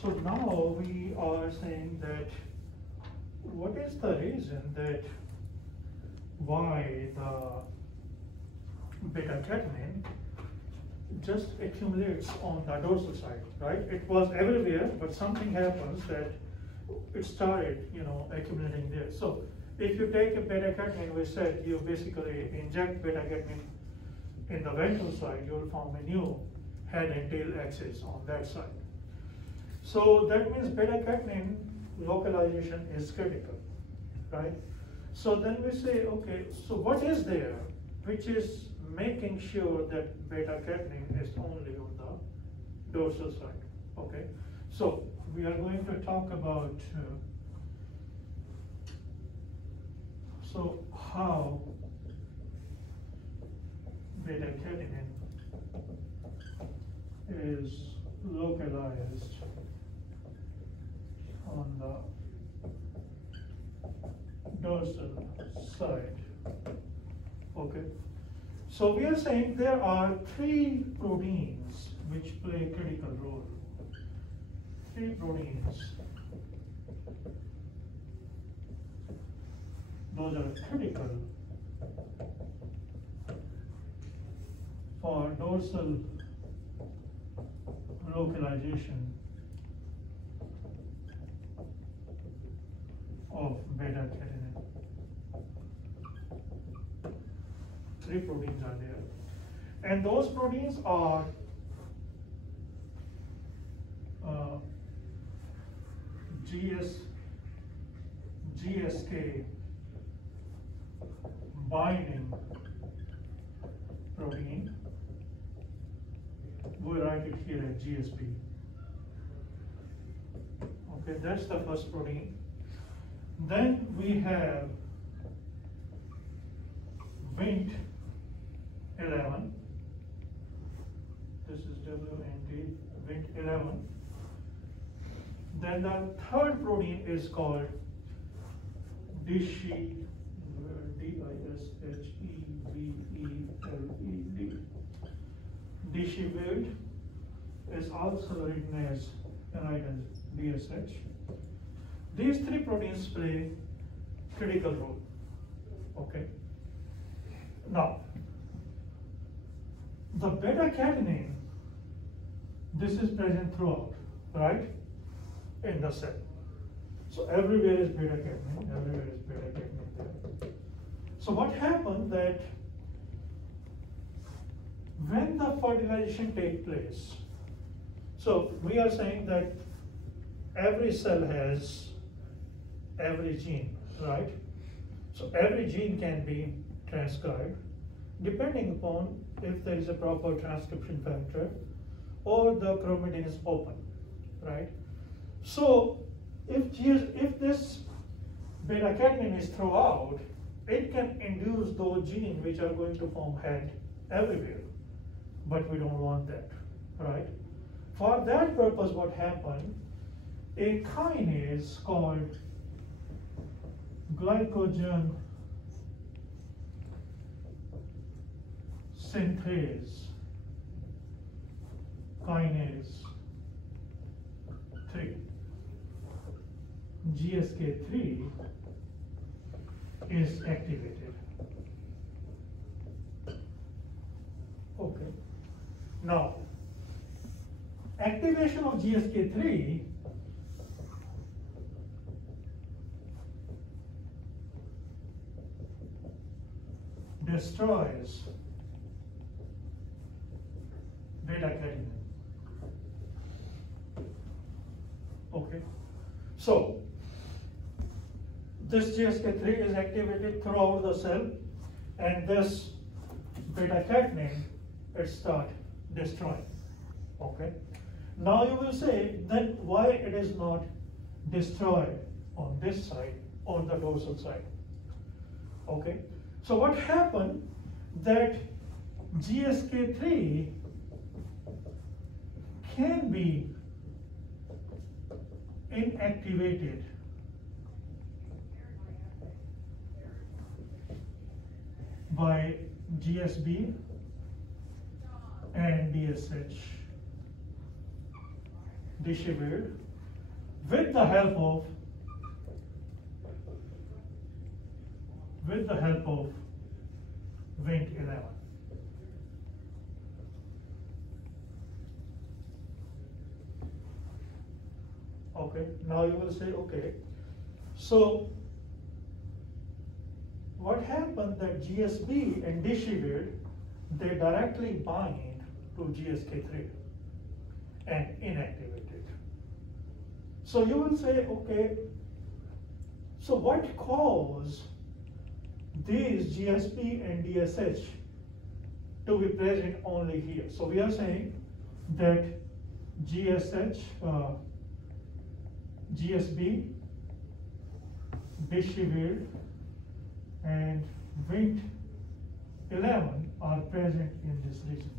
So now we are saying that what is the reason that why the beta-catenin just accumulates on the dorsal side, right? It was everywhere, but something happens that it started, accumulating there. So if you take a beta-catenin, we said you basically inject beta-catenin in the ventral side, you will form a new head and tail axis on that side. So that means beta-catenin localization is critical, right? So then we say, okay, so what is there which is making sure that beta-catenin is only on the dorsal side, okay? So we are going to talk about so how beta-catenin is localized on the dorsal side, okay? So we are saying there are 3 proteins which play a critical role. 3 proteins. Those are critical for dorsal localization of beta-catenin. 3 proteins are there, and those proteins are GSK binding protein. We write it here as GSB. Okay, that's the first protein. Then we have Wnt11. This is WNT, Wnt11. Then the third protein is called Dishevelde. Dishevelde is also written as DSH. These 3 proteins play critical role. Okay. Now, the beta-catenin, this is present throughout, right, in the cell. So everywhere is beta-catenin, everywhere is beta-catenin there. So what happened that when the fertilization takes place, so we are saying that every cell has every gene, right? So every gene can be transcribed depending upon if there is a proper transcription factor or the chromatin is open, right? So if this beta-catenin is throughout, it can induce those genes which are going to form head everywhere, but we don't want that, right? For that purpose, what happened, a kinase called glycogen synthase kinase 3, GSK3, is activated. Okay. Now, activation of GSK3 destroys beta-catenin. Okay. So, this GSK3 is activated throughout the cell, and this beta-catenin it starts destroying. Okay. Now you will say then why it is not destroyed on this side or the dorsal side. Okay. So what happened that GSK3 can be inactivated by GSB and DSH. distributed with the help of Wnt 11. Okay, now you will say, okay, so what happened that GSB and distribute, they directly bind to GSK3 and inactivate it. So you will say, okay, so what caused these GSP and DSH to be present only here? So we are saying that GSB, distribute, and Wnt 11 are present in this region,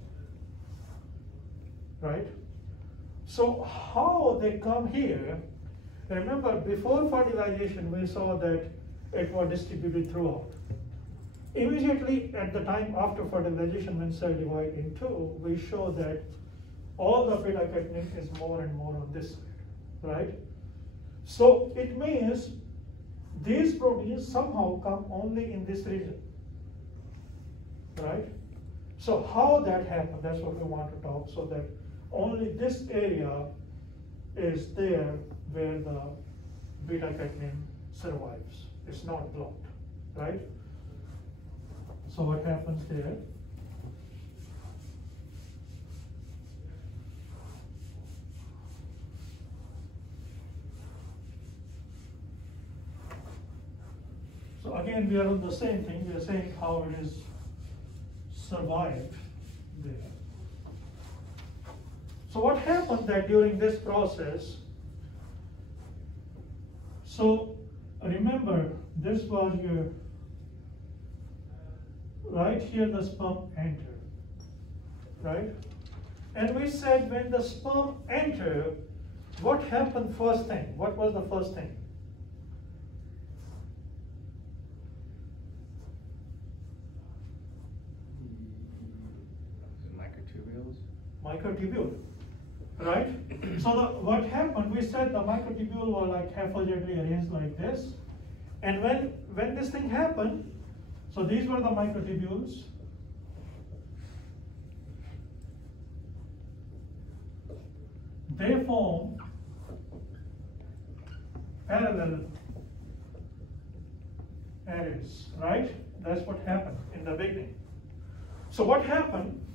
right? So how they come here? Remember, before fertilization, we saw that it was distributed throughout. Immediately at the time after fertilization, when cell divide in two, we show that all the beta-catenin is more and more on this side, right? So it means these proteins somehow come only in this region, right? So how that happened, that's what we want to talk, so that only this area is there where the beta-catenin survives. It's not blocked, right? So what happens there? So again, we are on the same thing. We are saying how it is survived there. So what happened that during this process, so remember, this was your, right here the sperm entered, right? And we said when the sperm entered, what happened first thing? What was the first thing? Microtubule, right? So what happened, we said the microtubule were like haphazardly arranged like this. And when this thing happened, so these were the microtubules. They form parallel arrays, right? That's what happened in the beginning. So what happened?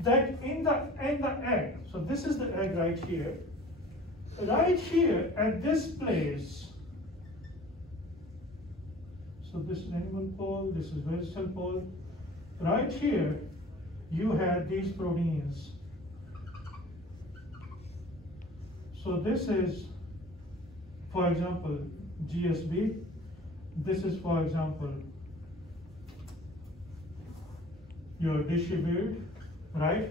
That in the egg, so this is the egg right here at this place, so this is animal pole, this is vegetal pole, right here you have these proteins. So this is, for example, GSB, this is, for example, your distribute, right?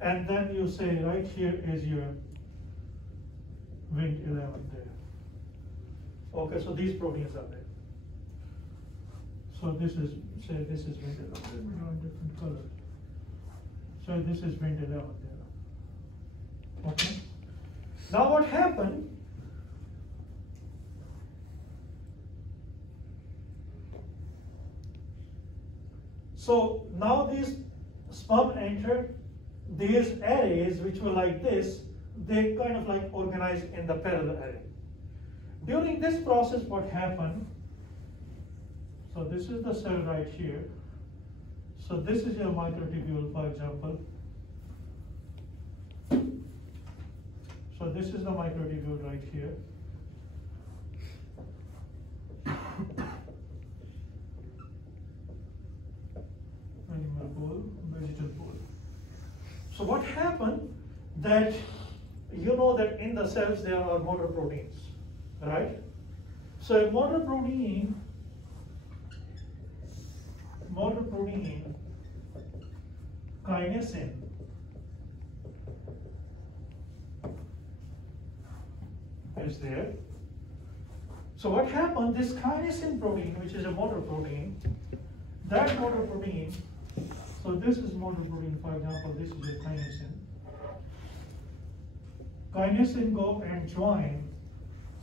And then you say right here is your Wnt 11 there. Okay, so these proteins are there. So this is, say this is Wnt 11, different color. So this is Wnt 11 there. Okay. Now what happened? So now these sperm enter these arrays, which were like this, they kind of like organized in the parallel array. During this process, what happened? So this is the cell right here. So this is your microtubule, for example. So this is the microtubule right here. Animal pole, vegetal pole. So what happened that you know that in the cells there are motor proteins, right? So a motor protein kinesin is there. So what happened, this kinesin protein, which is a motor protein, that motor protein, so this is motor protein, for example, this is a kinesin. kinesin go and join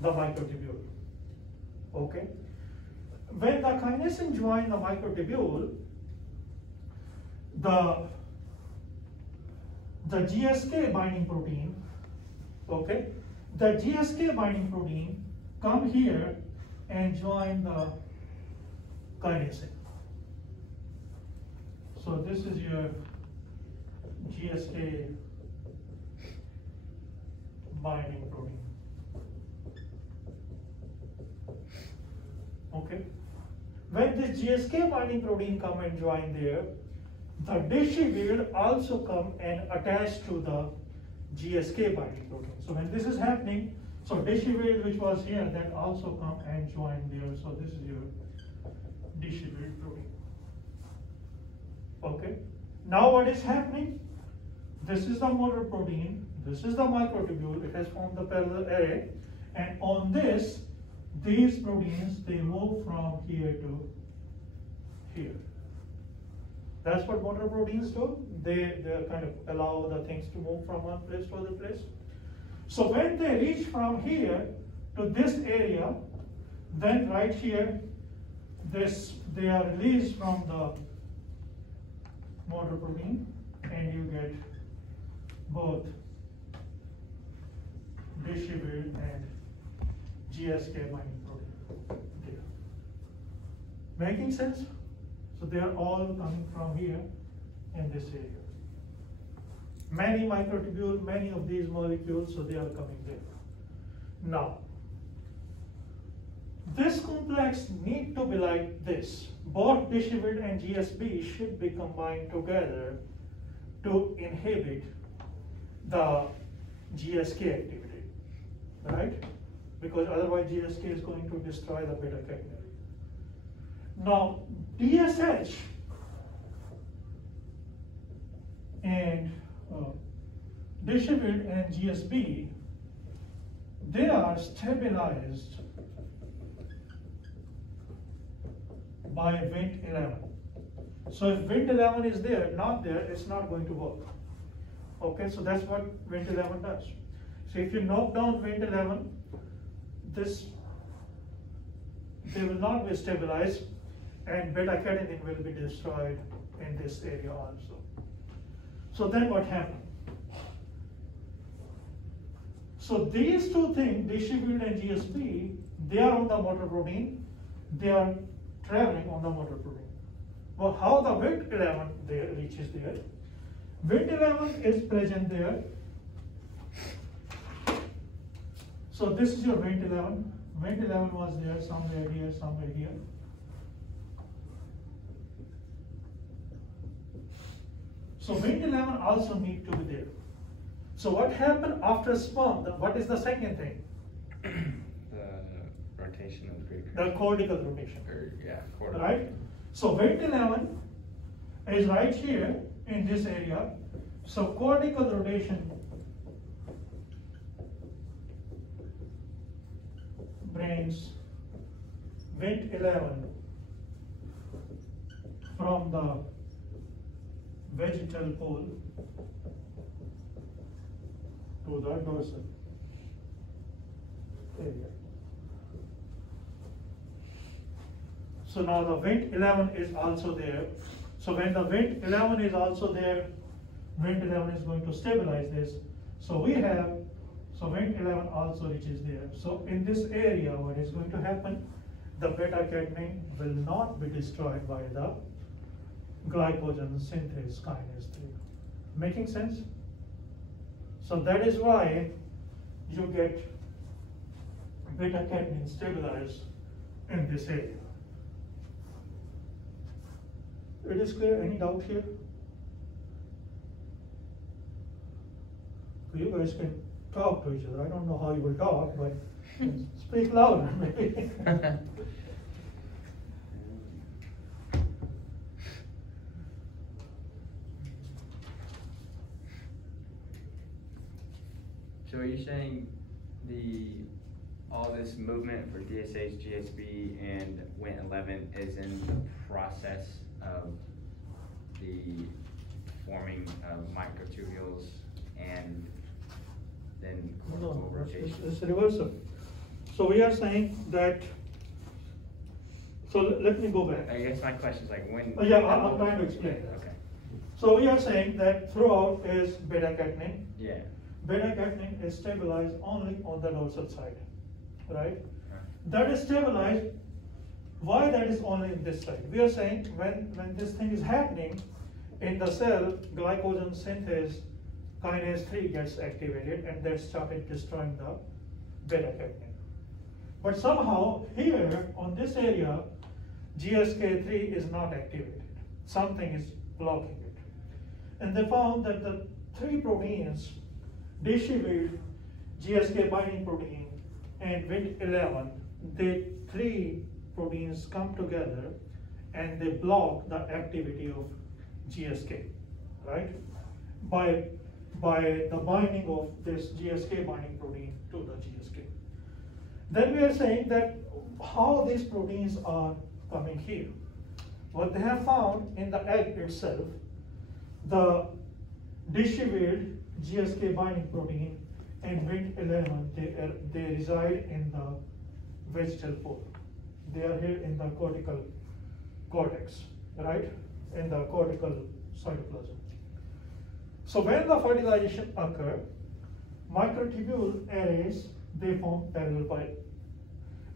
the microtubule. Okay? When the kinesin join the microtubule, the GSK binding protein, okay, the GSK binding protein come here and join the kinesin. So this is your GSK binding protein. Okay. When this GSK binding protein come and join there, the Dishy will also come and attach to the GSK binding protein. So when this is happening, so Dishy will which was here, that also come and join there. So this is your Dishy will protein. Okay. Now what is happening? This is the motor protein, this is the microtubule, it has formed the parallel array, and on this, these proteins, they move from here to here. That's what motor proteins do. They kind of allow the things to move from one place to other place. So when they reach from here to this area, then right here, they are released from the motor protein, and you get both Dishy and GSK binding protein here. Making sense? So they are all coming from here in this area. Many microtubules, many of these molecules, so they are coming there. Now, this complex need to be like this. Both Dishy and GSB should be combined together to inhibit the GSK activity, right? Because otherwise GSK is going to destroy the beta catenary. Now, DSH and Dishy and GSB, they are stabilized by Wnt11. So if Wnt11 is there, not there, it's not going to work. Okay, so that's what Wnt11 does. So if you knock down Wnt11, they will not be stabilized, and beta-catenin will be destroyed in this area also. So then what happened? So these two things, Dishy and GSB, they are on the motor protein, they are traveling on the motor protein. Well, how the Wnt11 there reaches there? Wnt11 is present there. So this is your Wnt11. Wnt11 was there somewhere here, somewhere here. So Wnt11 also need to be there. So what happened after sperm? What is the second thing? The rotation of the precursor. The cortical rotation. Cortical. Right? So Wnt11 is right here in this area. So cortical rotation brings Wnt11 from the vegetal pole to the dorsal area. So now the Wnt11 is also there. So when the Wnt11 is also there, Wnt11 is going to stabilize this. So Wnt11 also reaches there. So in this area, what is going to happen? The beta-catenin will not be destroyed by the glycogen synthase kinase 3. Making sense? So that is why you get beta-catenin stabilized in this area. It is clear? Any doubt here? You guys can talk to each other. I don't know how you will talk, but speak louder maybe. So are you saying all this movement for DSH, GSB, and Wnt11 is in the process of the forming of microtubules and then No, cortical rotation. it's reversal. So we are saying that, so let me go back. I guess my question is like when. Yeah, I'm trying to explain that. Okay. So we are saying that throughout is beta-catenin. Yeah. Beta-catenin is stabilized only on the dorsal side, right? Huh. That is stabilized. Why that is only in this side? We are saying when this thing is happening in the cell, glycogen synthase kinase 3 gets activated and that started destroying the beta-catenin. But somehow here on this area, GSK3 is not activated. Something is blocking it. And they found that the three proteins, Dishi-Wild, GSK binding protein, and Wnt11, they three proteins come together and they block the activity of GSK, right? By the binding of this GSK binding protein to the GSK. Then we are saying that how these proteins are coming here. What they have found in the egg itself, the Dishi-Wild GSK binding protein and Wnt11, they reside in the vegetal pole. They are here in the cortical cortex, right? In the cortical cytoplasm. So when the fertilization occurs, microtubule arrays, they form parallel pipe.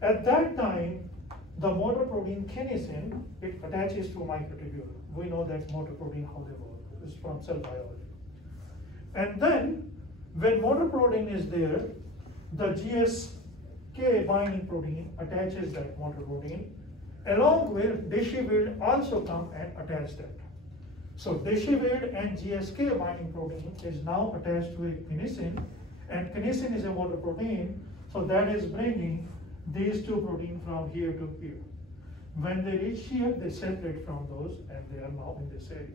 At that time, the motor protein kinesin, it attaches to microtubule. We know that motor protein, how they work. It's from cell biology. And then, when motor protein is there, the GSK binding protein attaches that motor protein, along with Dishi-Wild also come and attach that. So Dishi-Wild and GSK binding protein is now attached to a kinesin, and kinesin is a motor protein, so that is bringing these two proteins from here to here. When they reach here, they separate from those, and they are now in this area.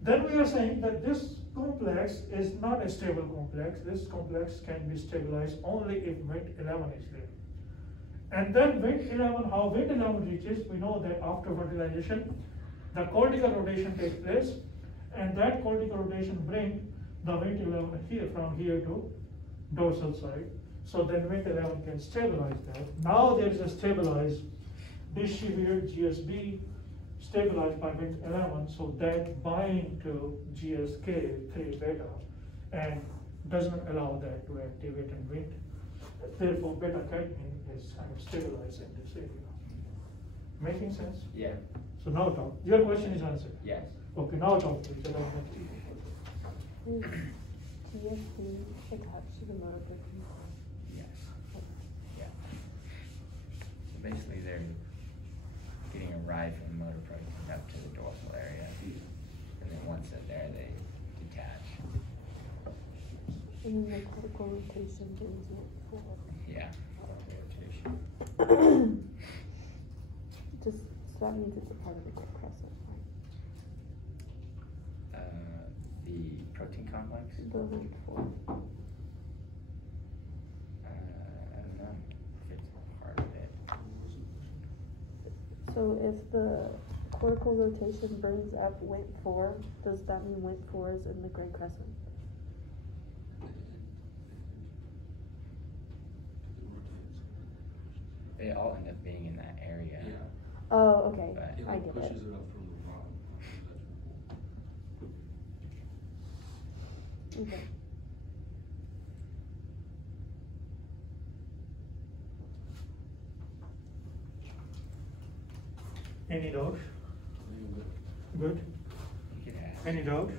Then we are saying that this complex is not a stable complex. This complex can be stabilized only if Wnt11 is there. And then Wnt11, how Wnt11 reaches, we know that after fertilization, the cortical rotation takes place, and that cortical rotation brings the Wnt11 here, from here to dorsal side. So then Wnt11 can stabilize that. Now there is a stabilized Dishi-Wild GSB stabilized by Wnt11, so that bind to GSK3 beta and doesn't allow that to activate and Wnt. Therefore, beta-catenin is kind of stabilized in this area. Making sense? Yeah. So now talk. Your question is answered. Yes. Okay, now talk please. Is GSP attached to the motor protein? Yes. Yeah. So basically, they're getting a ride from the motor protein up to the dorsal area, and then once they're there, they detach. And then the cortical rotation brings it forward. Yeah. Rotation. Just, so that means it's a part of the great crescent, right? The protein complex. The link for. I don't know if it's part of it. So if the cortical rotation brings up Wnt4, does that mean Wnt4 is in the great crescent? They all end up being in that area. Yeah. Oh, okay. But- It I get it. pushes it up from the bottom. Okay. Any doubt? Good. You could ask. Any doubt?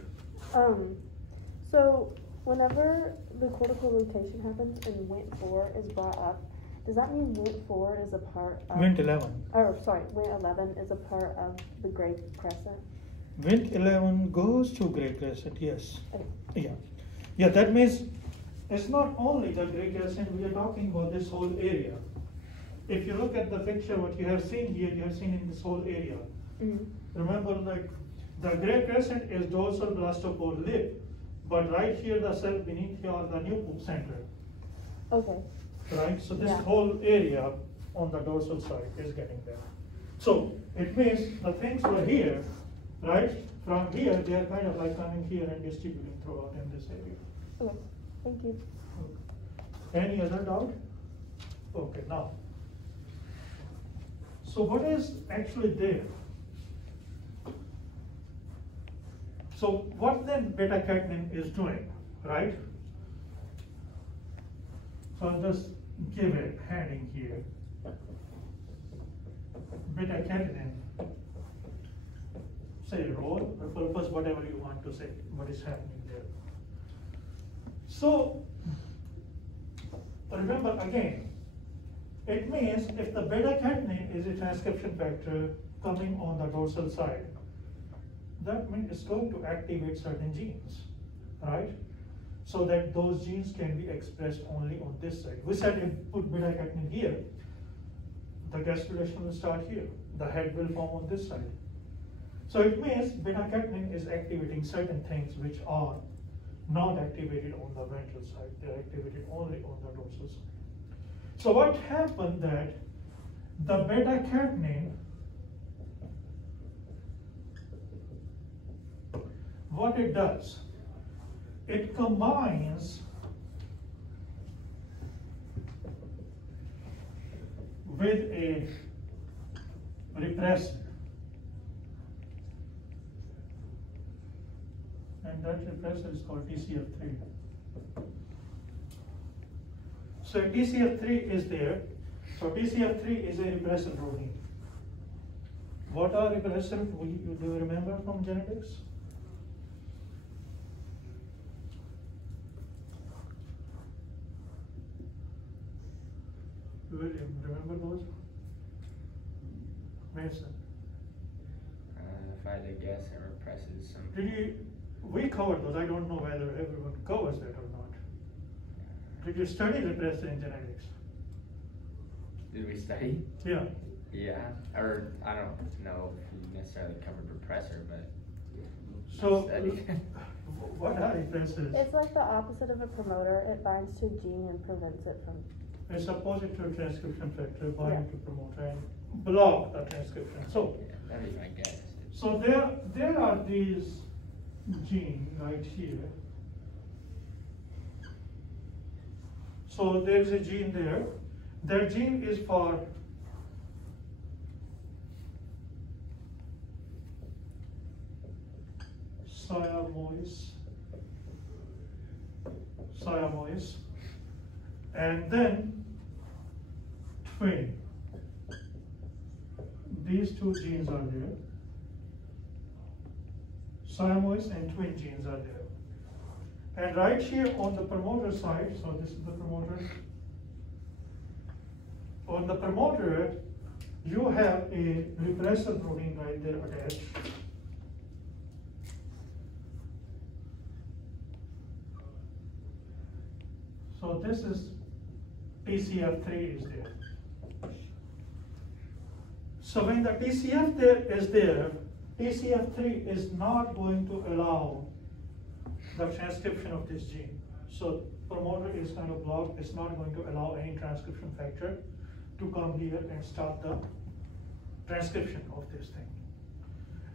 So whenever the cortical rotation happens and Wnt4 is brought up, does that mean Wnt4 is a part of Wnt11. or sorry, Wnt11 is a part of the great crescent? Wnt11 goes to Great Crescent, yes. Okay. Yeah. Yeah, that means it's not only the Great Crescent, we are talking about this whole area. If you look at the picture, what you have seen here, you have seen in this whole area. Mm-hmm. Remember, like, the Great Crescent is dorsal blastopore lip, but right here, the cell beneath here are the new center, Okay. right? So this Yeah. whole area on the dorsal side is getting there. So it means the things were here, right? From here, they are kind of like coming here and distributing throughout in this area. Okay. Thank you. Any other doubt? Okay, now. So what is actually there? So what then beta-catenin is doing, right? So I'll just give a heading here. Beta-catenin, say role or purpose, whatever you want to say, what is happening there. So remember again, it means if the beta-catenin is a transcription factor coming on the dorsal side, that means it's going to activate certain genes, right? So that those genes can be expressed only on this side. We said if we put beta-catenin here, the gastrulation will start here. The head will form on this side. So it means beta-catenin is activating certain things which are not activated on the ventral side. They're activated only on the dorsal side. So what happened that the beta-catenin, what it does, it combines with a repressor, and that repressor is called TCF3. So TCF3 is there. So TCF3 is a repressor protein. What are repressors? Do you remember from genetics? William, remember those? Mason. If I had to guess, it represses some. We covered those. I don't know whether everyone covers that or not. Did you study repressor in genetics? Did we study? Yeah. Yeah, or I don't know if we necessarily covered repressor, but So, studied. what are repressors? It's like the opposite of a promoter. It binds to a gene and prevents it from. It's opposite to a transcription factor bind Yeah. to promoter and block the transcription. So, Yeah, that'd be my guess. so there are these genes right here. So there's a gene there. That gene is for siamois, and then twin. These two genes are there. Siamois and twin genes are there. And right here on the promoter side, so this is the promoter. On the promoter, you have a repressor protein right there attached. So this is TCF3 is there. So when the TCF is there, TCF3 is not going to allow the transcription of this gene. So promoter is kind of blocked. It's not going to allow any transcription factor to come here and start the transcription of this thing.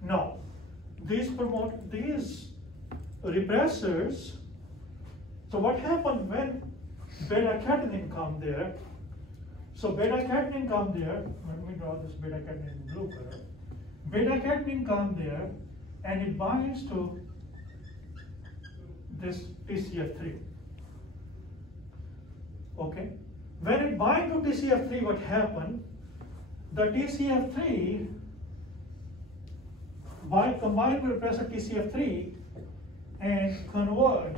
Now, these repressors, so what happened when beta-catenin come there? So beta-catenin come there, let me draw this beta-catenin in blue color. Beta-catenin come there and it binds to this TCF3. Okay? When it binds to TCF3, what happened? The TCF3 combine with repressor TCF3 and convert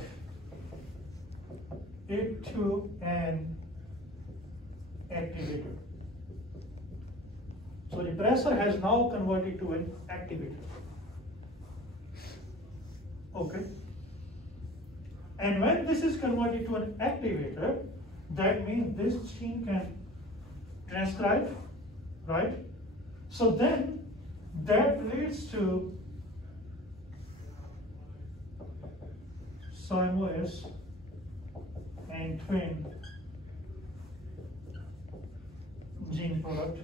it to an activator. So repressor has now converted to an activator. Okay? And when this is converted to an activator, that means this gene can transcribe, right? So then that leads to siamois and twin gene product.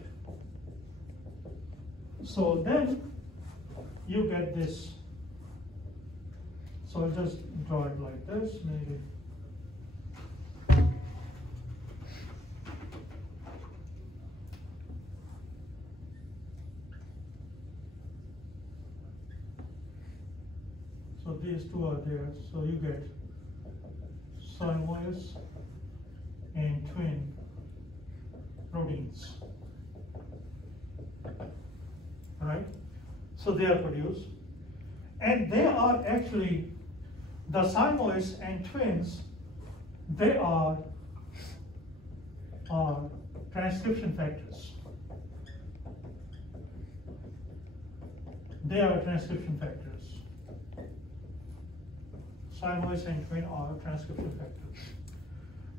So then you get this. So I'll just draw it like this, maybe. So these two are there. So you get simultaneous and twin proteins. Right? So they are produced. And they are actually, the simultaneous and twins, they are transcription factors. They are transcription factors. Simultaneous and twin are transcription factors.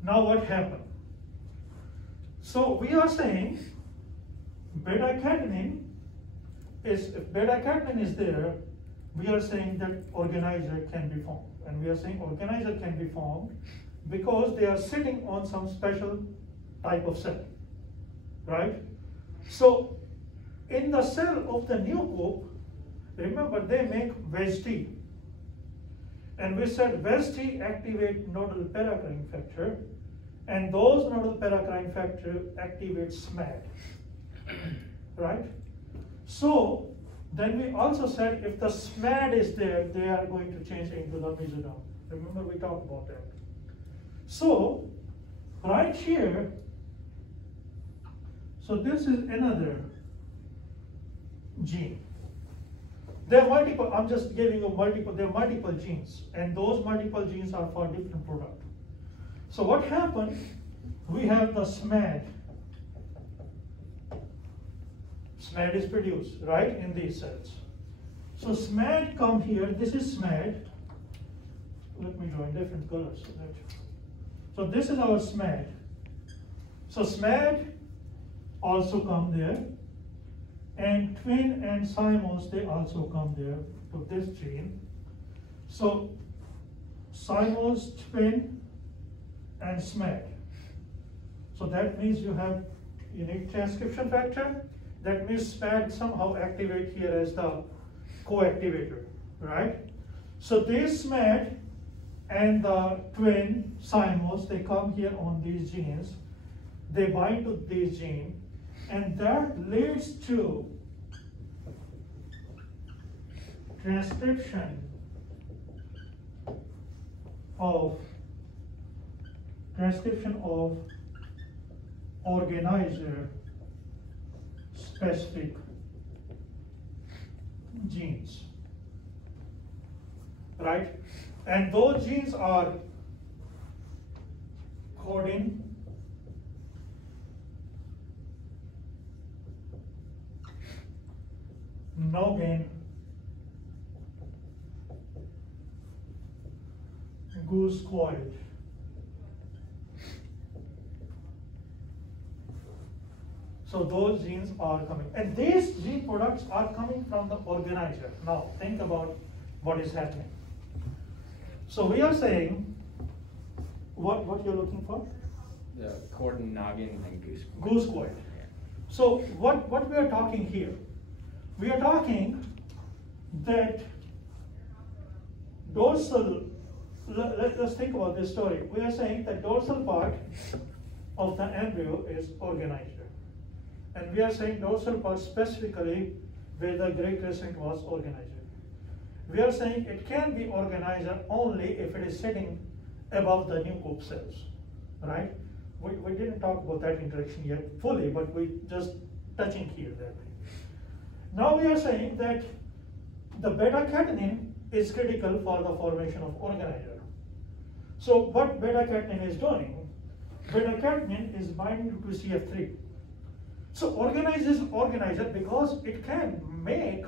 Now what happened? So we are saying beta-catenin is, if beta-catenin is there, we are saying that organizer can be formed. And we are saying organizer can be formed because they are sitting on some special type of cell, right? So in the cell of the new group, remember they make VEGT. And we said VEGT activate nodal paracrine factor, and those nodal paracrine factor activate SMAD, right? So then we also said if the SMAD is there, they are going to change into the mesosome. Remember we talked about that. So right here, so this is another gene. There are multiple, I'm just giving you multiple, there are multiple genes, and those multiple genes are for different product. So what happened, we have the SMAD. SMAD is produced, right, in these cells. So SMAD come here, this is SMAD. Let me draw in different colors. So this is our SMAD. So SMAD also come there. And twin and simos, they also come there to this gene. So simos, twin, and SMAD. So that means you have unique transcription factor. That means SMAD somehow activate here as the co-activator, right? So this SMAD and the twin simos, they come here on these genes. They bind to this gene, and that leads to transcription of organizer specific genes, right? And those genes are coding, noggin, goosequoid. So those genes are coming, and these gene products are coming from the organizer. Now think about what is happening. So we are saying, what you're looking for? The cordon, noggin, and goosequoid. Goosequoid. Yeah. So what we are talking here? We are talking that dorsal, let's think about this story. We are saying that dorsal part of the embryo is organizer. And we are saying dorsal part specifically where the gray crescent was organizer. We are saying it can be organizer only if it is sitting above the nucleus cells, right? We didn't talk about that interaction yet fully, but we just touching here that. Now we are saying that the beta-catenin is critical for the formation of organizer. So what beta-catenin is doing, beta-catenin is binding to CF3. So organizer is organizer because it can make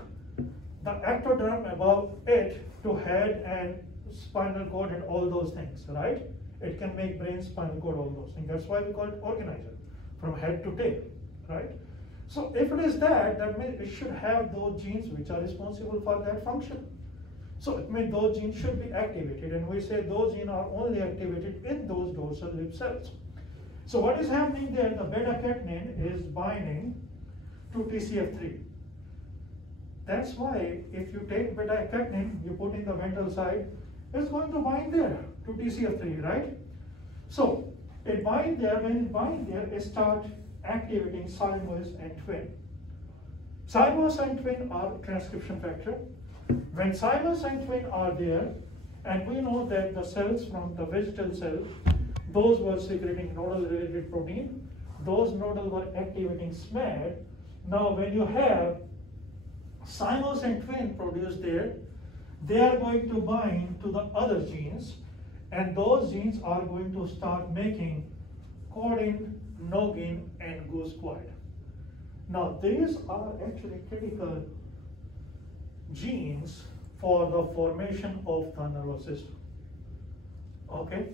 the ectoderm above it to head and spinal cord and all those things, right? It can make brain, spinal cord, all those things. That's why we call it organizer, from head to tail, right? So if it is that, that means it should have those genes which are responsible for that function. So it means those genes should be activated, and we say those genes are only activated in those dorsal lip cells. So what is happening there, the beta-catenin is binding to TCF3. That's why if you take beta-catenin, you put in the ventral side, it's going to bind there to TCF3, right? So it binds there, when it binds there, it starts activating simos and twin. Simos and twin are transcription factor. When thymus and twin are there, and we know that the cells from the vegetal cell, those were secreting nodal related protein, those nodal were activating SMAD. Now when you have thymus and twin produced there, they are going to bind to the other genes, and those genes are going to start making codin, nogin, and goosequide. Now these are actually critical genes for the formation of the nervous system. Okay?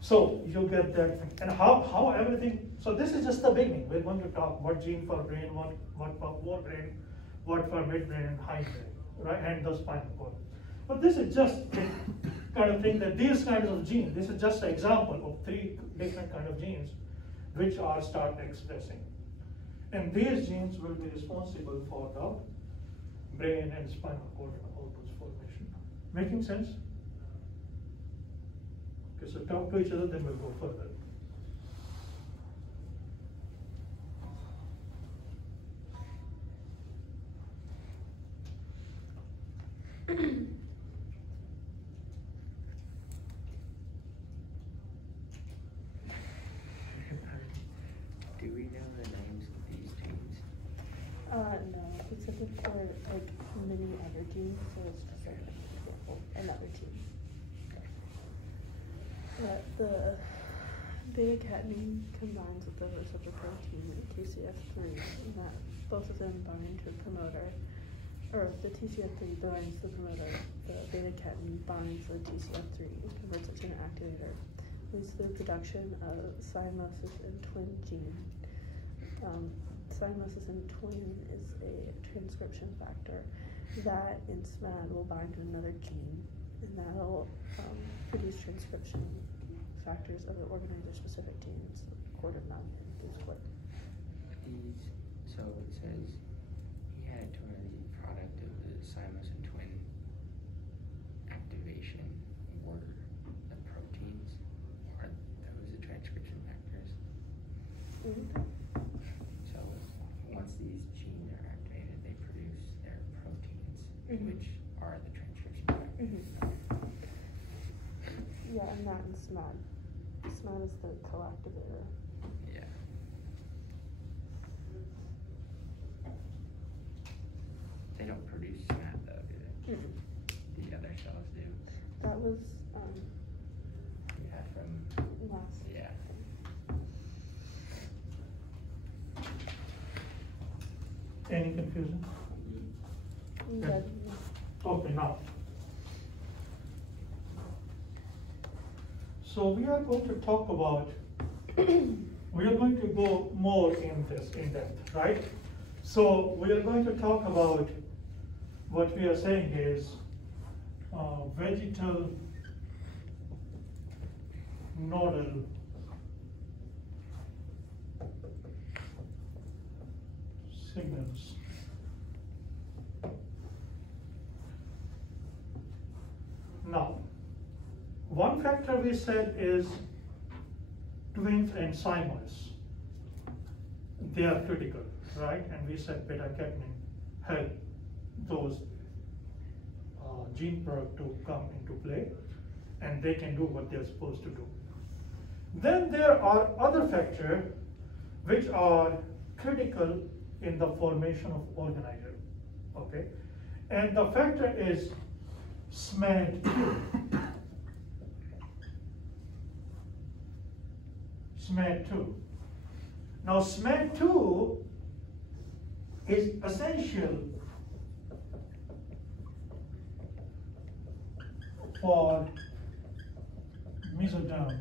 So you get that thing. And how everything, so this is just the beginning. We're going to talk what gene for brain, what for forebrain, what for midbrain and hindbrain, right? And the spinal cord. But this is just the kind of thing that these kinds of genes, this is just an example of 3 different kind of genes which are start expressing. And these genes will be responsible for the brain and spinal cord and all those formation. Making sense? Okay, so talk to each other, then we'll go further. Do we know the names of these genes? No, except for like many other genes, so it's just like an example, another gene. But the beta-catenin combines with the receptor protein TCF3, and that both of them bind to a promoter, or the TCF3 binds the promoter, the beta-catenin binds the TCF3 and converts it to an activator. Leads to the production of cyanosis and twin gene. Cyanosis and twin is a transcription factor that in SMAD will bind to another gene, and that'll produce transcription factors of the organizer-specific genes, cordon9 and goosequide. These, so it says he had to the product of the cyanosis and twin activation were the proteins, or those the transcription factors. Mm-hmm. So once these genes are activated, they produce their proteins, which are the transcription factors. Yeah, and that and SMAD. SMAD is the co-activator. Yeah. They don't produce SMAD though, do they? The other cells do. That was Yeah, from last. yeah. Any confusion? Yeah. Okay, now. So we are going to talk about, we are going to go more in depth, right? So we are going to talk about what we are saying is vegetal nodal signals. Now, one factor we said is twins and thymus. They are critical, right? And we said beta-catenin help those gene product to come into play, and they can do what they're supposed to do. Then there are other factors which are critical in the formation of organizer, okay? And the factor is SMAD2. SMAD2. Now SMAD2 is essential for mesoderm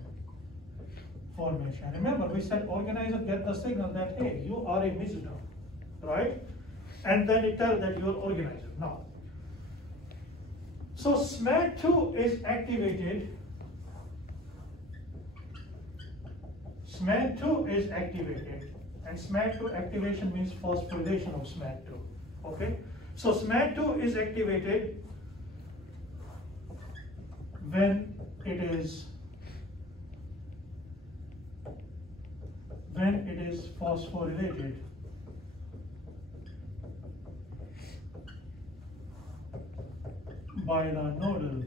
formation. Remember, we said organizer get the signal that, hey, you are a mesoderm, right? And then it tells that you are organizer. Now, so SMAD2 is activated. SMAD2 is activated, and SMAD2 activation means phosphorylation of SMAD2. Okay, so SMAD2 is activated when it is phosphorylated. by the nodal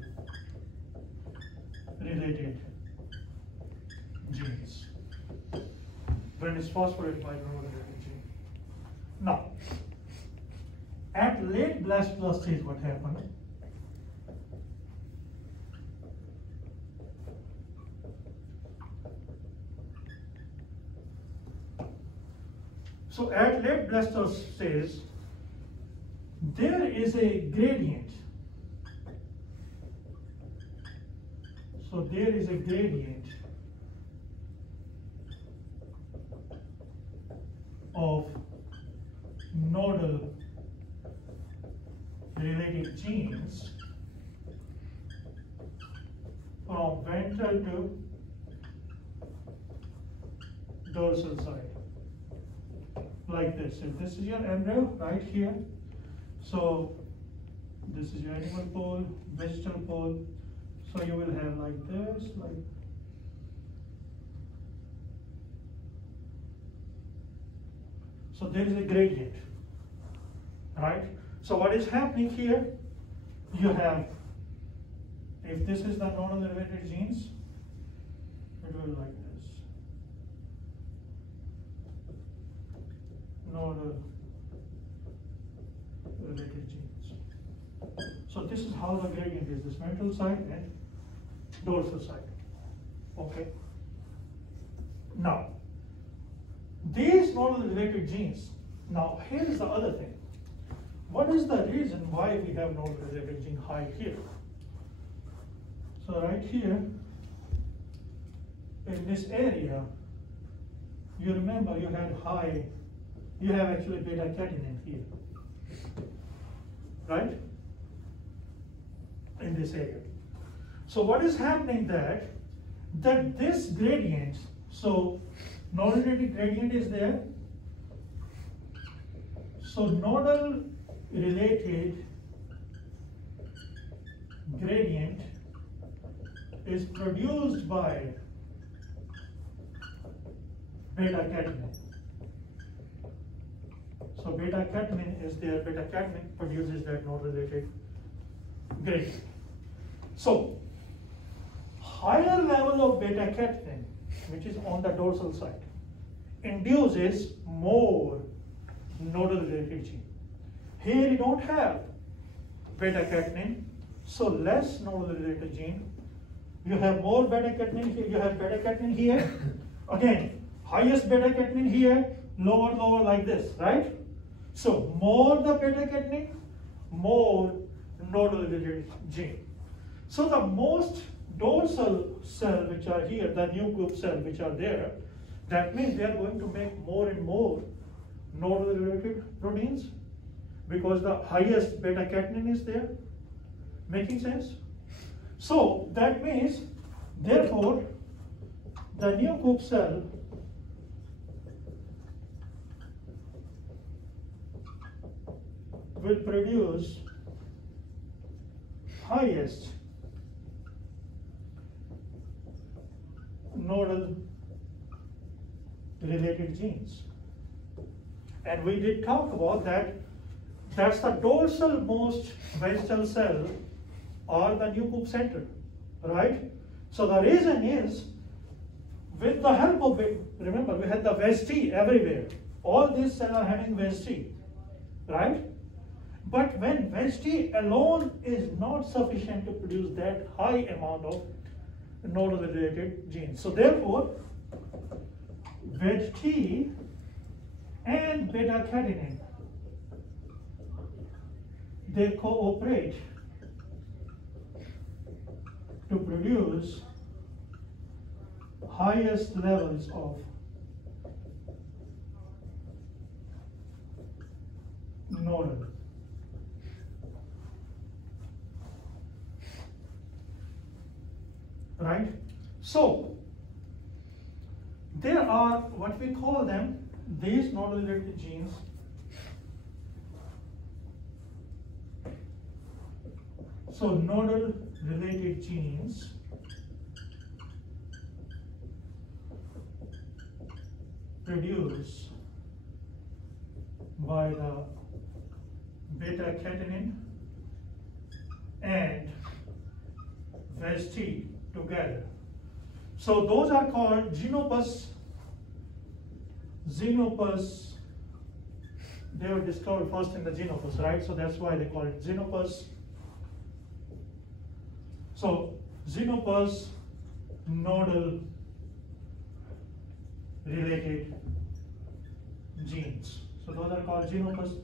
related genes. When it's phosphorylated by the nodal related gene. Now, at late blastula stage, what happened? So at late blastula stage, there is a gradient. So there is a gradient of nodal related genes from ventral to dorsal side. Like this. If this is your embryo right here, so this is your animal pole, vegetal pole. So you will have like this, like so there is a gradient, right? So what is happening here? You have, if this is the nodal related genes, it will like this. Nodal related genes. So this is how the gradient is, this ventral side and dorsal side. Okay. Now, these nodal related genes, now here is the other thing. What is the reason why we have nodal related gene high here? So right here, in this area, you remember you had high, you have actually beta catenin here, right? In this area. So what is happening that this gradient, so nodal related gradient is there. So nodal related gradient is produced by beta catenin. So beta catenin is there, beta catenin produces that nodal related gradient. So higher level of beta catenin, which is on the dorsal side, induces more nodal related gene. Here you don't have beta catenin, so less nodal related gene. You have more beta catenin here, you have beta catenin here. Again, highest beta catenin here, lower, lower like this, right? So more the beta catenin, more nodal related gene. So the most dorsal cell which are here, the nucleus cell which are there, that means they are going to make more and more nodal related proteins because the highest beta catenin is there. Making sense? So that means, therefore, the nucleus cell will produce highest nodal related genes. And we did talk about that. That's the dorsal most vegetal cell or the nucleus center, right? So the reason is, with the help of it, remember we had the VEGT everywhere. All these cells are having VEGT, right? But when VEGT alone is not sufficient to produce that high amount of nodal related genes. So therefore, VEGT and beta catenin, they cooperate to produce highest levels of nodal. Right? So, there are what we call them, these nodal related genes. So, nodal related genes produced by the beta catenin and VEGT together. So those are called Xenopus. They were discovered first in the Xenopus, right? So that's why they call it Xenopus. So Xenopus nodal related genes. So those are called Xenopus.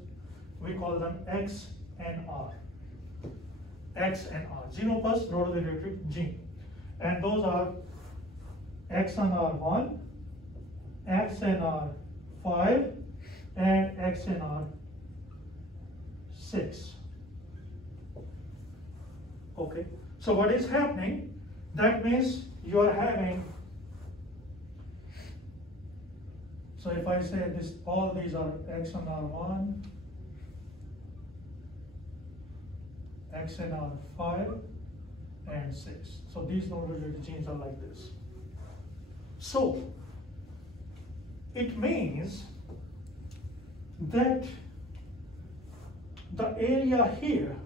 We call them X and R. X and R. Xenopus nodal related gene. And those are XNR1, XNR5, and XNR6. Okay. So what is happening? That means you are having, so if I say this, all these are XNR1, XNR5, and 6. So these nodal related genes are like this. So it means that the area here,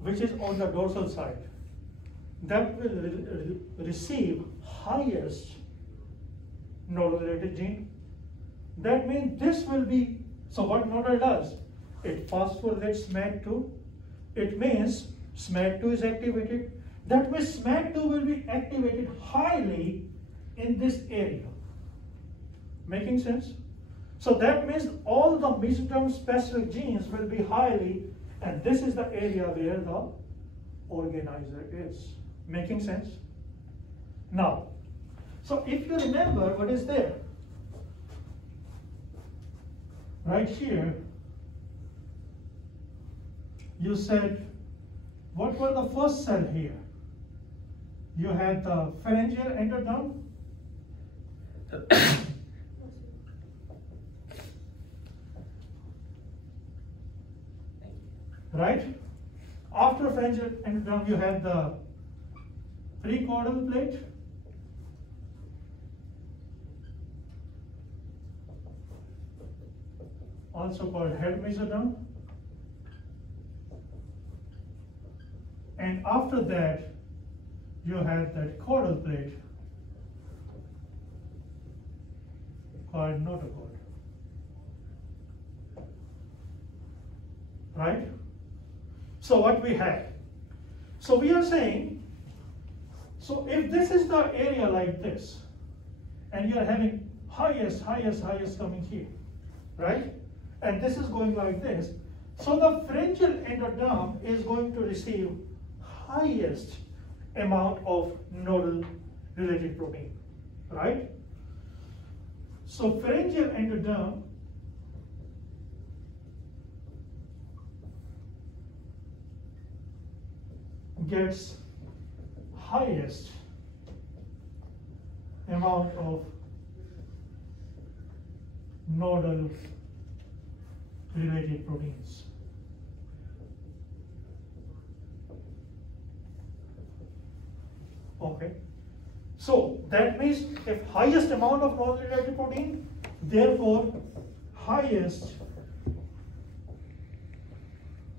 which is on the dorsal side, that will receive highest nodal related gene. That means this will be, so what nodal does? It phosphorylates SMAD2. It means SMAD2 is activated. That means SMAD2 will be activated highly in this area. Making sense? So that means all the mesoderm specific genes will be highly, and this is the area where the organizer is. Making sense? Now, so if you remember what is there, right here, you said, what were the first cell here? You had the pharyngeal endoderm. Right? After pharyngeal endoderm, you have the precaudal plate. Also called head mesoderm. And after that, you have that caudal plate called notochord. Right? So what we have? So we are saying, so if this is the area like this, and you are having highest coming here, right? And this is going like this. So the pharyngeal endoderm is going to receive highest amount of nodal related protein, right? So pharyngeal endoderm gets highest amount of nodal related proteins. Okay. So that means if highest amount of nodal related protein, therefore highest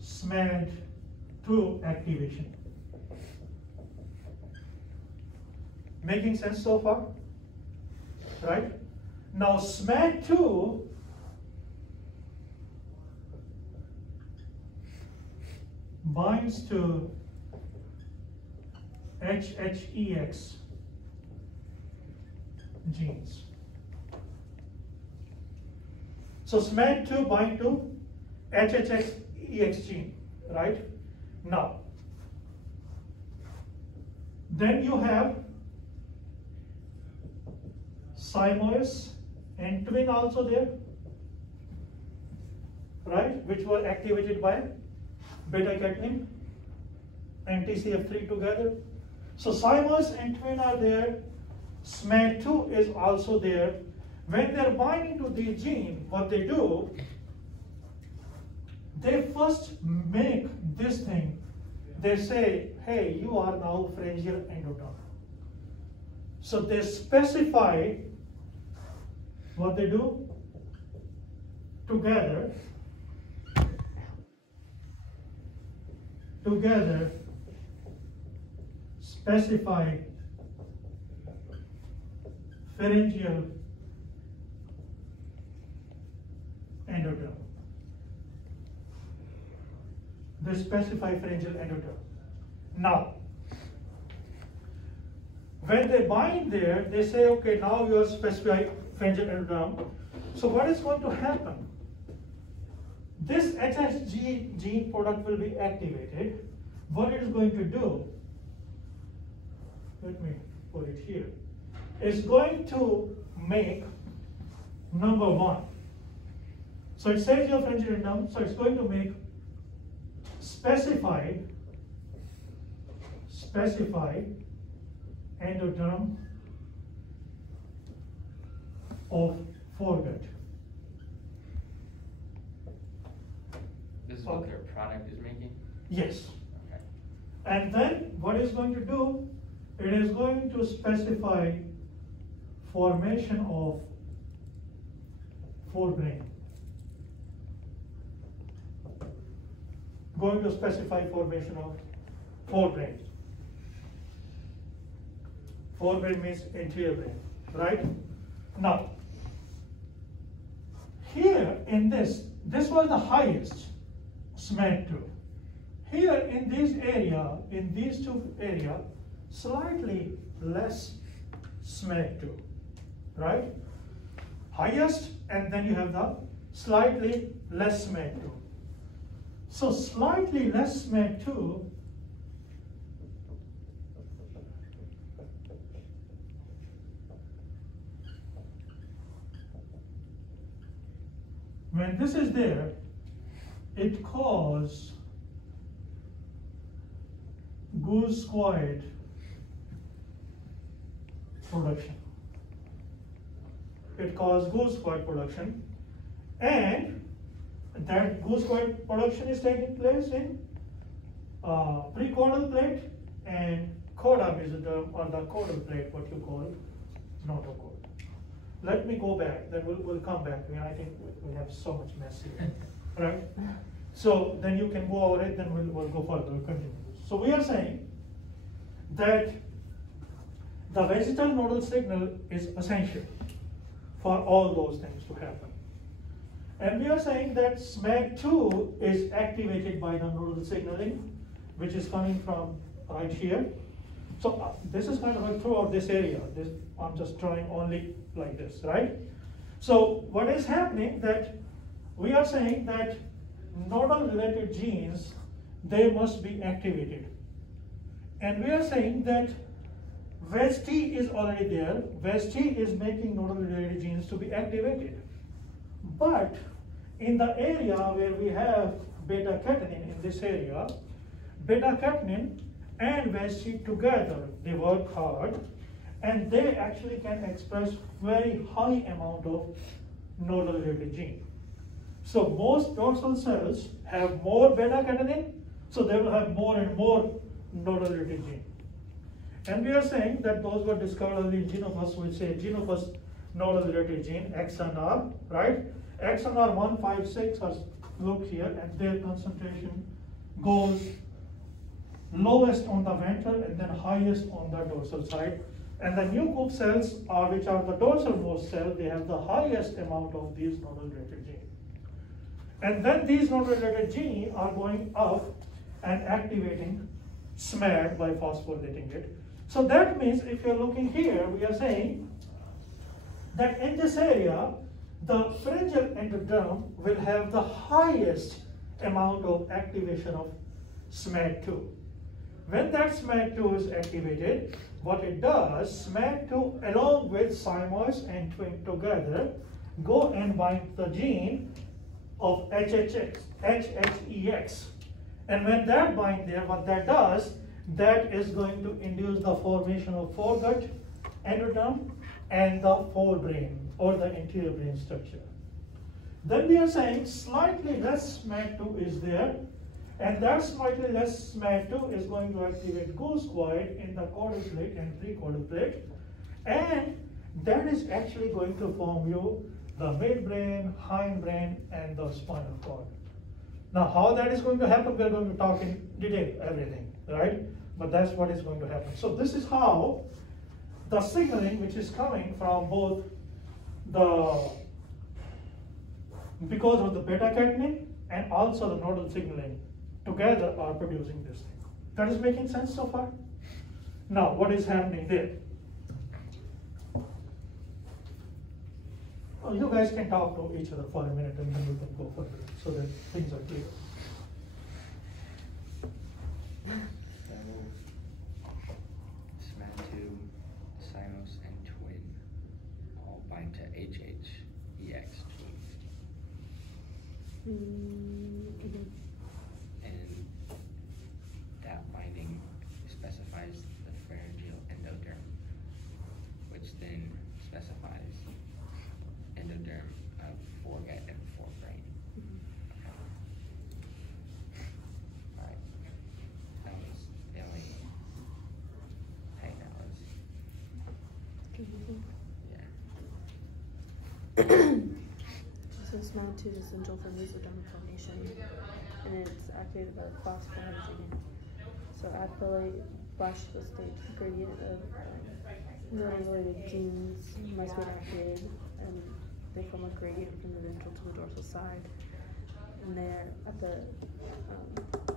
SMAD2 activation. Making sense so far? Right? Now SMAD2 binds to HHEX genes. So SMAD2 bind to HHEX gene, right? Now, then you have Simois and twin also there, right? Which were activated by beta-catenin and TCF3 together. So Simois and twin are there. SMAD2 is also there. When they're binding to the gene, what they do, they first make this thing. They say, hey, you are now pharyngeal endoderm. So they specify what they do together. together specify pharyngeal endoderm. They specify pharyngeal endoderm. Now, when they bind there, they say, okay, now you are specifying pharyngeal endoderm. So what is going to happen? This HSG gene product will be activated. What it is going to do, let me put it here, is going to make number 1. So it says your pharyngeal endoderm, so it's going to make specified endoderm of foregut. This is what their product is making? Yes. Okay. And then what it's going to do, it is going to specify formation of forebrain. Going to specify formation of forebrain. Forebrain means anterior brain, right? Now, here in this was the highest SMAD2. Here in this area, in these two areas, slightly less SMAD2, right? Highest, and then you have the slightly less SMAD2. So slightly less SMAD2 when this is there, it causes goosequoid production. It causes goosequoid production, and that goosequoid production is taking place in precaudal plate and coda mesoderm, or the caudal plate, what you call notochord. Let me go back, then we'll come back. I mean, I think we have so much mess here, right? So then you can go over it, then we'll go further, we'll continue. So we are saying that the vegetal nodal signal is essential for all those things to happen. And we are saying that SMAD2 is activated by the nodal signaling, which is coming from right here. So this is kind of like throughout this area. I'm just drawing only like this, right? So what is happening that we are saying that nodal related genes, they must be activated. And we are saying that VEGT is already there. VEGT is making nodal related genes to be activated. But in the area where we have beta catenin, in this area, beta catenin and VEGT together, they work hard, and they actually can express very high amount of nodal related gene. So most dorsal cells have more beta catenin, so they will have more and more nodal related gene. And we are saying that those were discovered early in Genopus, we say Genopus nodal related gene, XNR, right? XNR 156, look here, and their concentration goes lowest on the ventral and then highest on the dorsal side. And the new group cells, which are the dorsal most cells, they have the highest amount of these nodal related genes. And then these nodal related genes are going up and activating SMAD by phosphorylating it. So that means if you're looking here, we are saying that in this area, the pharyngeal endoderm will have the highest amount of activation of SMAD2. When that SMAD2 is activated, what it does, SMAD2 along with sigmoids and twin together go and bind the gene of HHEX. And when that bind there, what that does, that is going to induce the formation of foregut, endoderm, and the forebrain, or the anterior brain structure. Then we are saying slightly less SMAD2 is there, and that slightly less SMAD2 is going to activate goosequoid in the caudal plate and precaudal plate, and that is actually going to form you the midbrain, hindbrain, and the spinal cord. Now, how that is going to happen, we're going to talk in detail, everything, right? But that's what is going to happen. So this is how the signaling which is coming from both because of the beta-catenin and also the nodal signaling together are producing this thing. That is making sense so far? Now, what is happening there? Oh, you guys can talk to each other for a minute and then we can go further so that things are clear. SMAD2, Sinus, and Twin all bind to HHEX genes. Mm-hmm. And that binding specifies the pharyngeal endoderm, which then specifies endoderm of foregut and forebrain. Okay. Alright. That was the only thing that was, yeah. So SMAD2 is essential for mesoderm formation, and it's activated by the classical ligand. So acrylate the state gradient of nodal-related genes must be activated, and they form a gradient from the ventral to the dorsal side. And there, at the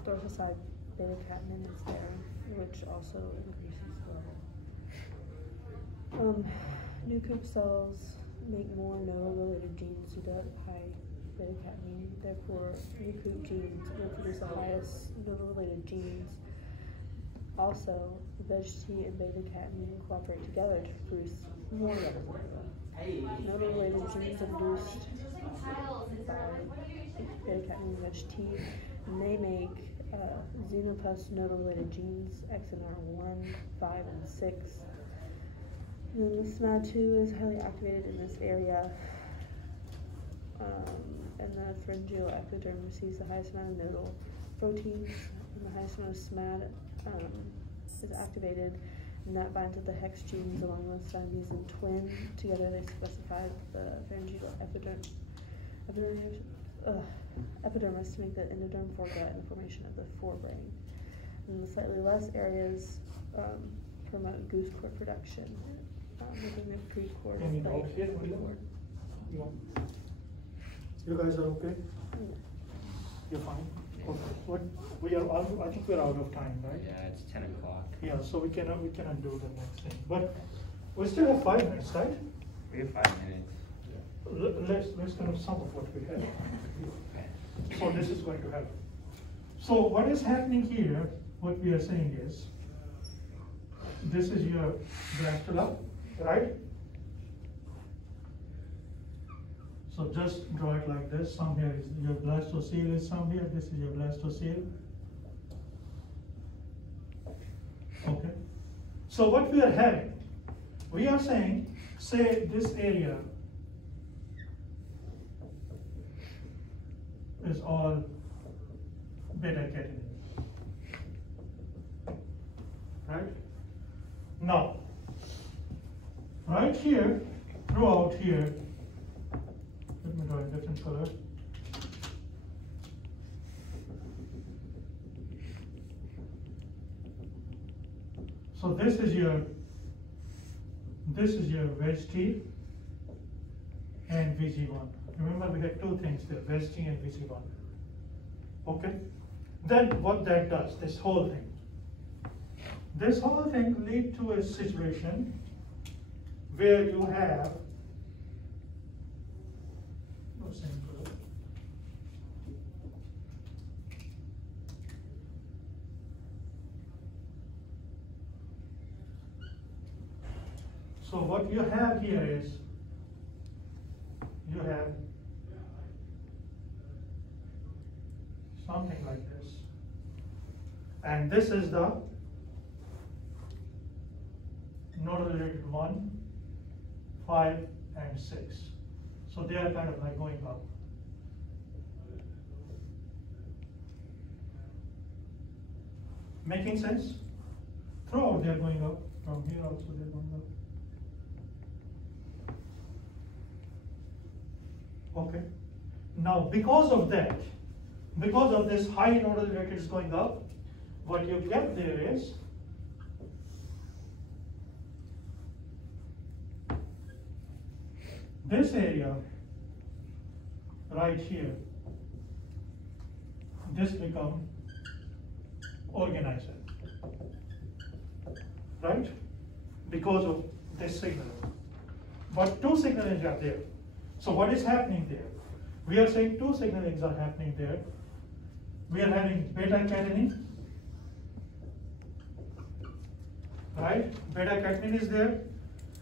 dorsal side, beta-catenin is there, which also increases the level. New Coop cells make more nodal-related genes due to high beta-catenin. Therefore, new Coop genes will produce the highest nodal-related genes. Also, VEGT and beta-catenin cooperate together to produce more levels of nodal-related genes induced by beta-catenin and VEGT, and they make xenopus nodal-related genes, XNR1, 5, and 6. And then the SMAD2 is highly activated in this area, and the pharyngeal ectoderm receives the highest amount of nodal proteins, and the highest amount of SMAD is activated, and that binds with the hex genes along with Siamese and twin. Together they specify the pharyngeal epidermis to make the endoderm foregut and the formation of the forebrain. And the slightly less areas promote goose cord production within the precord. Any doubts here? No. You guys are okay? You're fine? Okay. What, we are all, I think we're out of time, right? Yeah, it's 10 o'clock. Yeah, so we cannot do the next thing. But we still have 5 minutes, right? We have 5 minutes. Let's kind of sum up what we have. Okay. So this is going to happen. So what is happening here, what we are saying is, this is your blastula, right? So just draw it like this. Some here is your blastocele is some here. This is your blastocele. Okay. So what we are having, we are saying, say this area is all beta-catenin. Right? Now, right here, throughout here, let me draw a different color. So this is your VEGT and VG1. Remember we had 2 things there, VEGT and VG1. Okay? Then what that does, this whole thing lead to a situation where you have no same color. So what you have here is you have something like this, and this is the nodal related 1, 5, and 6. So they are kind of like going up. Making sense? Throughout they are going up. From here also they are going up. Okay. Now because of that, because of this high nodal related going up, what you get there is this area right here, this become organizer, right? Because of this signal. But two signalings are there. So what is happening there? We are saying two signalings are happening there. We are having beta catenin, right? Beta catenin is there,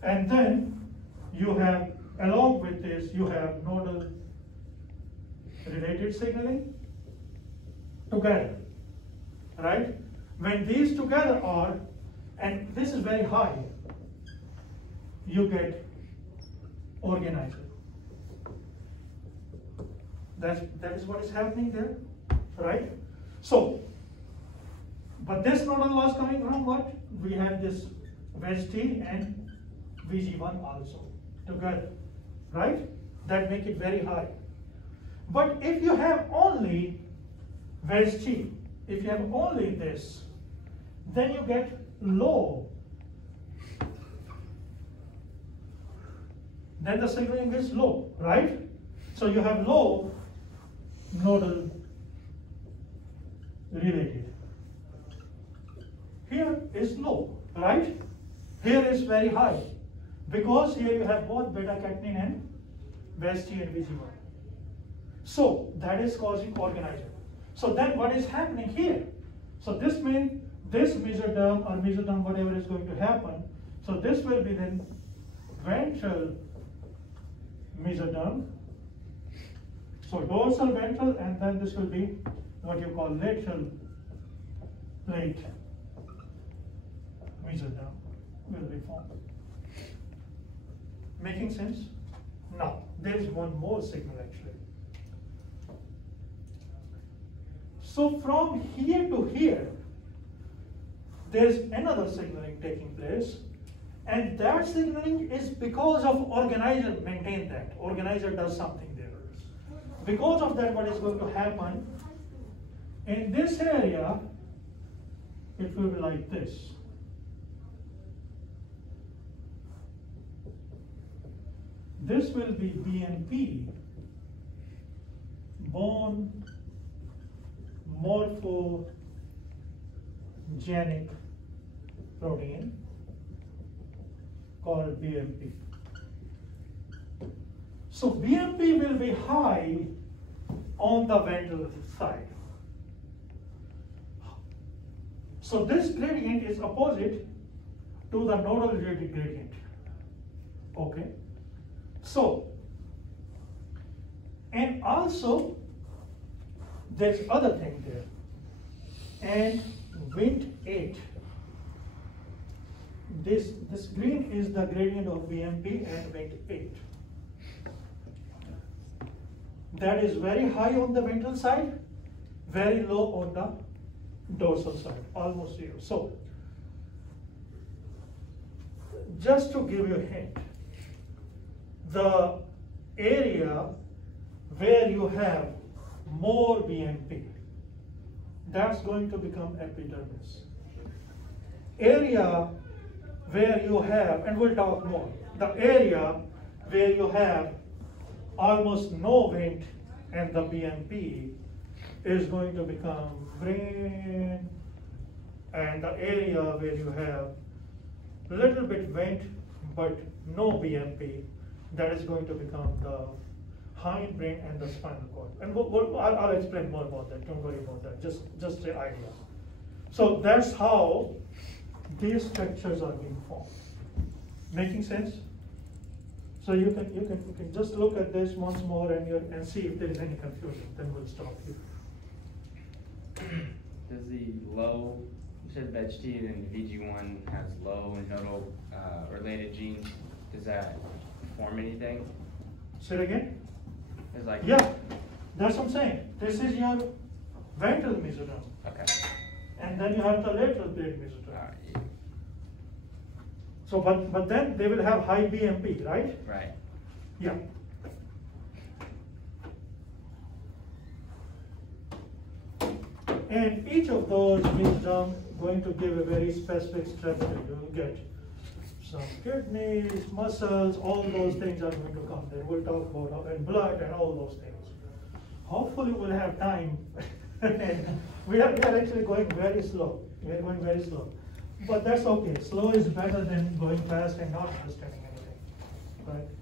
and then you have, along with this, you have nodal related signaling together, right? When these together are, and this is very high, you get organizer. That is what is happening there, right? So, but this nodal was coming from what? We had this wedge T and VG1 also together, right? That make it very high. But if you have only wedge T, if you have only this, then you get low. Then the signaling is low, right? So you have low nodal related. Here is low, right? Here is very high, because here you have both beta catenin and wedge T and VG1. So that is causing organizer. So then what is happening here? So this means this mesoderm or mesoderm, whatever is going to happen, so this will be then ventral mesoderm. So dorsal ventral, and then this will be what you call lateral plate mesoderm will be formed. Making sense? Now, there is one more signal actually. So from here to here, there is another signaling taking place, and that signaling is because of organizer. Maintain that. Organizer does something there. Because of that, what is going to happen, in this area, it will be like this. This will be BMP, bone morphogenic protein called BMP. So BMP will be high on the ventral side. So this gradient is opposite to the nodal related gradient. Okay. So, and also there's other thing there. And Wnt8. This green is the gradient of BMP and Wnt8. That is very high on the ventral side, very low on the dorsal side, almost zero. So, just to give you a hint, the area where you have more BMP, that's going to become epidermis. Area where you have, and we'll talk more, the area where you have almost no Wnt and the BMP is going to become brain, and the area where you have little bit Wnt but no BMP, that is going to become the hindbrain and the spinal cord. And I'll explain more about that. Don't worry about that. Just the idea. So that's how these structures are being formed. Making sense? So you can just look at this once more and see if there is any confusion. Then we'll stop here. Does the low, you said VEGT and VG1 has low and nodal related genes. Does that form anything? Say it again? It's like, yeah, that's what I'm saying. This is your ventral mesoderm. Okay. And then you have the lateral plate mesoderm. Yeah. So, but then they will have high BMP, right? Right. Yeah. And each of those wisdom going to give a very specific structure. You'll get some kidneys, muscles, all those things are going to come there. We'll talk about and blood and all those things. Hopefully we'll have time. we are actually going very slow. We are going very slow. But that's okay. Slow is better than going fast and not understanding anything. Right?